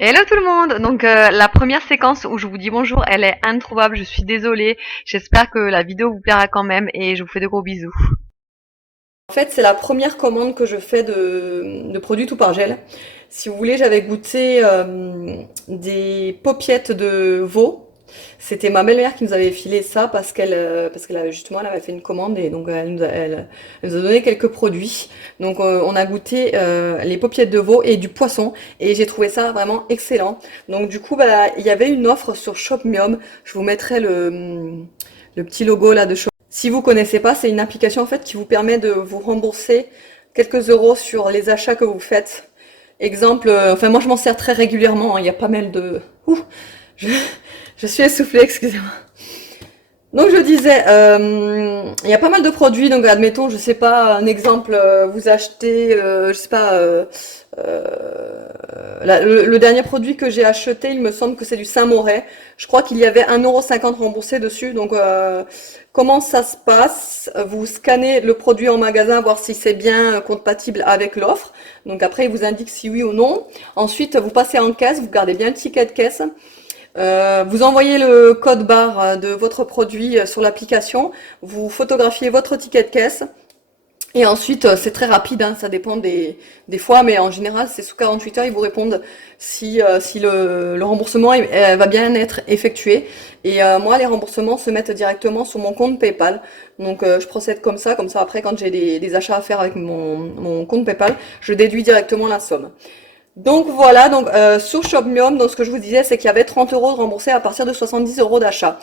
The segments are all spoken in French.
Hello tout le monde! Donc la première séquence où je vous dis bonjour, elle est introuvable, je suis désolée. J'espère que la vidéo vous plaira quand même et je vous fais de gros bisous. En fait, c'est la première commande que je fais de produits tout par gel. Si vous voulez, j'avais goûté des popiettes de veau. C'était ma belle-mère qui nous avait filé ça parce qu'elle avait justement elle avait fait une commande et donc elle nous a donné quelques produits. Donc on a goûté les popiettes de veau et du poisson et j'ai trouvé ça vraiment excellent. Donc du coup bah il y avait une offre sur Shopmium. Je vous mettrai le petit logo là de Shop. Si vous connaissez pas, c'est une application en fait qui vous permet de vous rembourser quelques euros sur les achats que vous faites. Exemple, enfin moi je m'en sers très régulièrement, hein, il y a pas mal de... Ouh, je, je suis essoufflée, excusez-moi. Donc je disais, il y a pas mal de produits, donc admettons, je sais pas, un exemple, vous achetez, je sais pas, le dernier produit que j'ai acheté, il me semble que c'est du Saint-Moret. Je crois qu'il y avait 1,50 € remboursé dessus. Donc comment ça se passe? Vous scannez le produit en magasin, voir si c'est bien compatible avec l'offre. Donc après, il vous indique si oui ou non. Ensuite, vous passez en caisse, vous gardez bien le ticket de caisse. Vous envoyez le code barre de votre produit sur l'application, vous photographiez votre ticket de caisse et ensuite c'est très rapide, hein, ça dépend des fois, mais en général c'est sous 48 heures, ils vous répondent si le remboursement va bien être effectué. Et moi les remboursements se mettent directement sur mon compte PayPal, donc je procède comme ça après quand j'ai des achats à faire avec mon compte PayPal, je déduis directement la somme. Donc voilà, donc sur Shopmium, donc ce que je vous disais, c'est qu'il y avait 30 € de remboursés à partir de 70 € d'achat.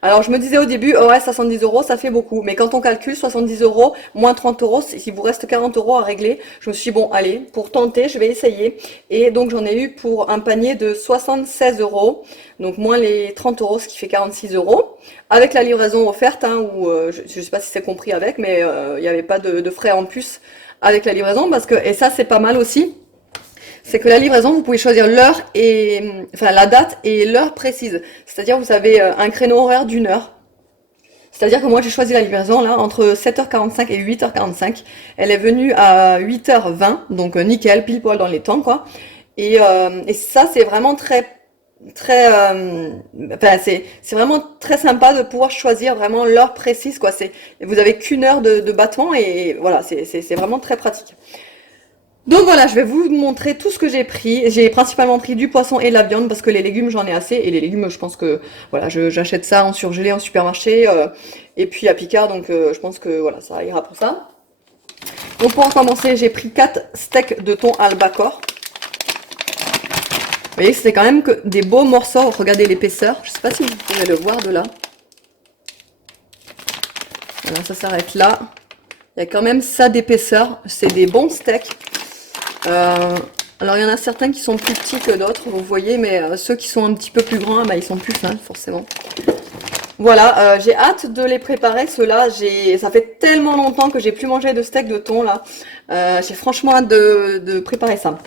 Alors je me disais au début, oh ouais, 70 € ça fait beaucoup. Mais quand on calcule 70 € moins 30 €, il vous reste 40 € à régler. Je me suis dit, bon, allez, pour tenter, je vais essayer. Et donc j'en ai eu pour un panier de 76 €, donc moins les 30 €, ce qui fait 46 €. Avec la livraison offerte, hein, ou je ne sais pas si c'est compris avec, mais il n'y avait pas de frais en plus avec la livraison, parce que, et ça c'est pas mal aussi, c'est que la livraison, vous pouvez choisir l'heure et, enfin, la date et l'heure précise. C'est-à-dire, vous avez un créneau horaire d'une heure. C'est-à-dire que moi, j'ai choisi la livraison, là, entre 7h45 et 8h45. Elle est venue à 8h20, donc nickel, pile poil dans les temps, quoi. Et ça, c'est vraiment enfin, c'est vraiment très sympa de pouvoir choisir vraiment l'heure précise, quoi. Vous avez qu'une heure de battement et voilà, c'est vraiment très pratique. Donc voilà, je vais vous montrer tout ce que j'ai pris. J'ai principalement pris du poisson et de la viande parce que les légumes j'en ai assez. Et les légumes, je pense que voilà, j'achète ça en surgelé en supermarché et puis à Picard, donc je pense que voilà, ça ira pour ça. Donc pour commencer, j'ai pris 4 steaks de thon albacore. Vous voyez, c'est quand même que des beaux morceaux. Regardez l'épaisseur. Je sais pas si vous pouvez le voir de là. Voilà, ça s'arrête là. Il y a quand même ça d'épaisseur. C'est des bons steaks. Alors il y en a certains qui sont plus petits que d'autres, vous voyez, mais ceux qui sont un petit peu plus grands, bah, ils sont plus fins, forcément. Voilà, j'ai hâte de les préparer, ceux-là. Ça fait tellement longtemps que j'ai plus mangé de steak de thon, là. J'ai franchement hâte de préparer ça.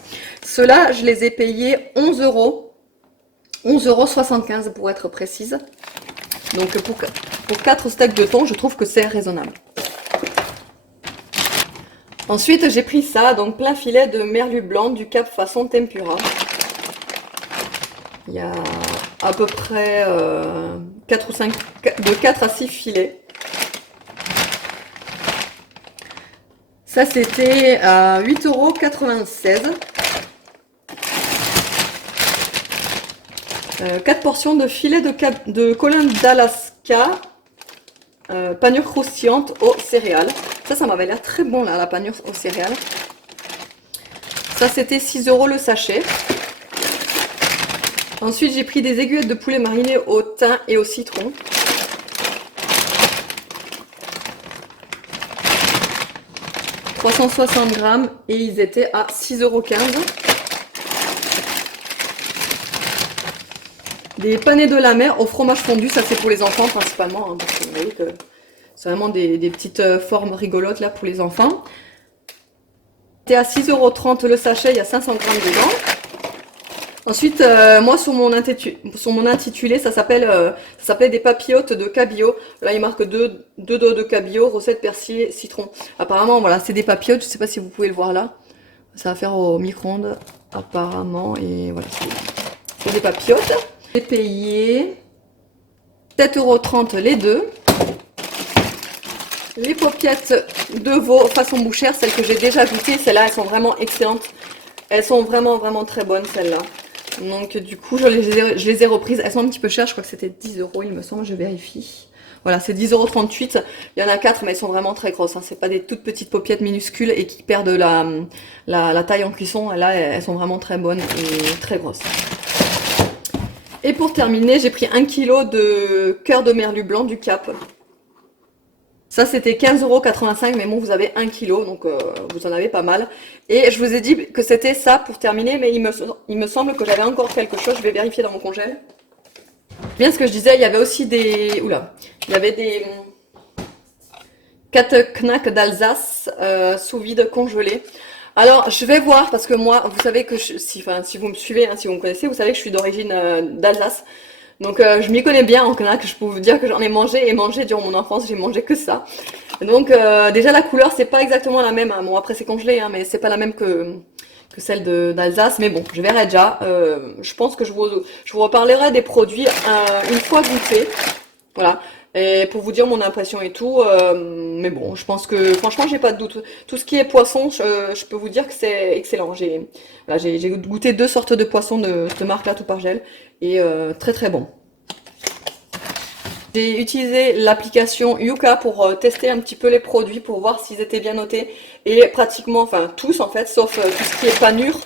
Ceux-là, je les ai payés 11 euros. 11,75 € pour être précise. Donc pour 4 steaks de thon, je trouve que c'est raisonnable. Ensuite, j'ai pris ça, donc plein filet de merlu blanc du Cap façon tempura. Il y a à peu près 4 ou 5, de 4 à 6 filets. Ça, c'était à 8,96 €. 4 portions de filet de colin d'Alaska, panure croustillante aux céréales. Ça m'avait l'air très bon, là, la panure aux céréales. Ça, c'était 6 € le sachet. Ensuite, j'ai pris des aiguillettes de poulet marinées au thym et au citron. « 360 grammes et ils étaient à 6,15 €. Des panais de la mer au fromage fondu, ça c'est pour les enfants principalement, hein, parce que vous voyez que c'est vraiment des petites formes rigolotes là pour les enfants. C'était à 6,30 € le sachet, il y a 500 grammes dedans. Ensuite, moi sur mon intitulé, ça s'appelait des papillotes de cabillaud. Là, il marque deux dos de cabillaud, recette persil, citron. Apparemment, voilà, c'est des papillotes. Je sais pas si vous pouvez le voir là. Ça va faire au micro-ondes. apparemment, et voilà, c'est des papillotes. J'ai payé 7,30 € les deux. Les paupiètes de veau façon bouchère, celles que j'ai déjà goûtées, celles-là, elles sont vraiment excellentes. Elles sont vraiment très bonnes, celles-là. Donc du coup, je les ai reprises. Elles sont un petit peu chères, je crois que c'était 10 € il me semble, je vérifie. Voilà, c'est 10,38 €. Il y en a 4, mais elles sont vraiment très grosses. Hein. C'est pas des toutes petites paupiètes minuscules et qui perdent la taille en cuisson. Là, elles sont vraiment très bonnes et très grosses. Et pour terminer, j'ai pris 1 kg de cœur de merlu blanc du Cap. Ça, c'était 15,85 €, mais bon, vous avez 1 kg, donc vous en avez pas mal. Et je vous ai dit que c'était ça pour terminer, mais il me semble que j'avais encore quelque chose. Je vais vérifier dans mon congèle. Bien ce que je disais, il y avait aussi des... Oula, il y avait des... Knack d'Alsace sous vide congelés. Alors, je vais voir, parce que moi, vous savez que, si vous me suivez, hein, si vous me connaissez, vous savez que je suis d'origine d'Alsace. Donc je m'y connais bien en knack, je peux vous dire que j'en ai mangé et mangé durant mon enfance, j'ai mangé que ça. Donc déjà la couleur c'est pas exactement la même, hein. Bon après c'est congelé, hein, mais c'est pas la même que celle d'Alsace, mais bon je verrai déjà. Je pense que je vous reparlerai des produits une fois goûtés, voilà. Et pour vous dire mon impression et tout, mais bon je pense que franchement j'ai pas de doute. Tout ce qui est poisson, je peux vous dire que c'est excellent. J'ai goûté 2 sortes de poissons de cette marque là tout par gel et très bon. J'ai utilisé l'application Yuka pour tester un petit peu les produits, pour voir s'ils étaient bien notés. Et pratiquement, enfin tous en fait, sauf tout ce qui est panure,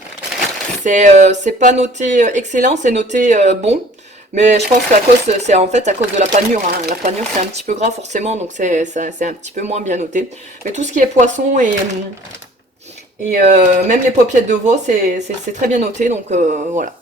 c'est pas noté excellent, c'est noté bon. Mais je pense qu'à cause, c'est en fait à cause de la panure. Hein. La panure c'est un petit peu gras forcément, donc c'est un petit peu moins bien noté. Mais tout ce qui est poisson et même les paupiètes de veau, c'est très bien noté, donc voilà.